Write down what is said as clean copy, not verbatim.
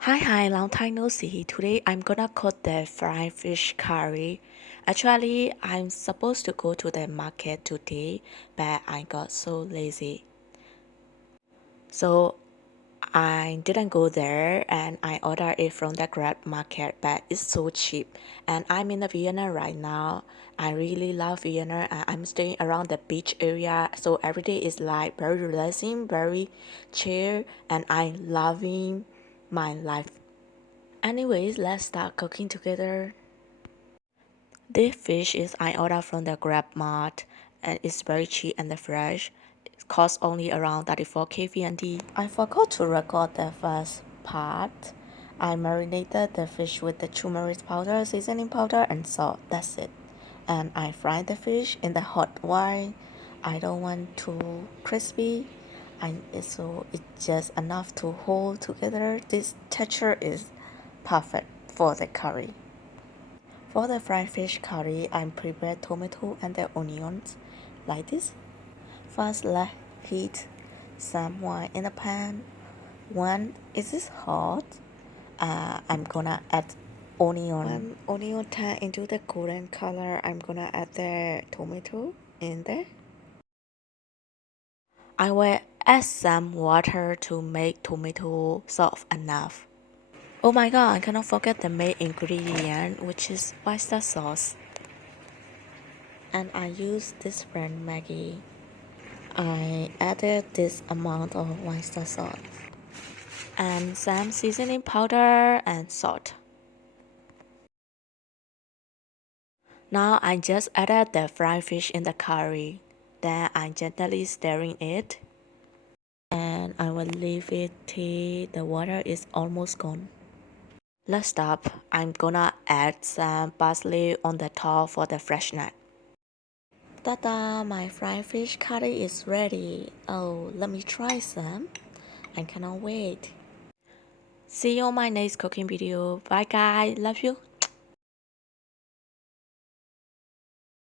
Hi, long time no see. Today I'm gonna cook the fried fish curry. Actually, I'm supposed to go to the market today, but I got so lazy. So I didn't go there and I ordered it from the Grab market, but it's so cheap. And I'm in the Vienna right now. I really love Vienna. I'm staying around the beach area, so every day is like very relaxing, very chill, and I'm loving my life. Anyways, let's start cooking together. This fish is I ordered from the Grab Mart and it's very cheap and fresh. It costs only around 34 KVND. I forgot to record the first part. I marinated the fish with the turmeric powder, seasoning powder, and salt. That's it. And I fried the fish in the hot oil. I don't want too crispy. So it's just enough to hold together. This texture is perfect for the curry. For the fried fish curry, I prepared tomato and the onions like this. First, let's heat some wine in a pan. When it is hot, I'm gonna add onion. When onion turn into the golden color, I'm gonna add the tomato in there. I will add some water to make tomato soft enough. Oh my god, I cannot forget the main ingredient, which is oyster sauce. And I use this brand Maggie. I added this amount of oyster sauce and some seasoning powder and salt. Now I just added the fried fish in the curry. Then I gently stirring it and I will leave it till the water is almost gone. Let's stop. I'm gonna add some parsley on the top for the freshness. Ta-da! My fried fish curry is ready. Oh, let me try some. I cannot wait. See you on my next cooking video. Bye guys. Love you.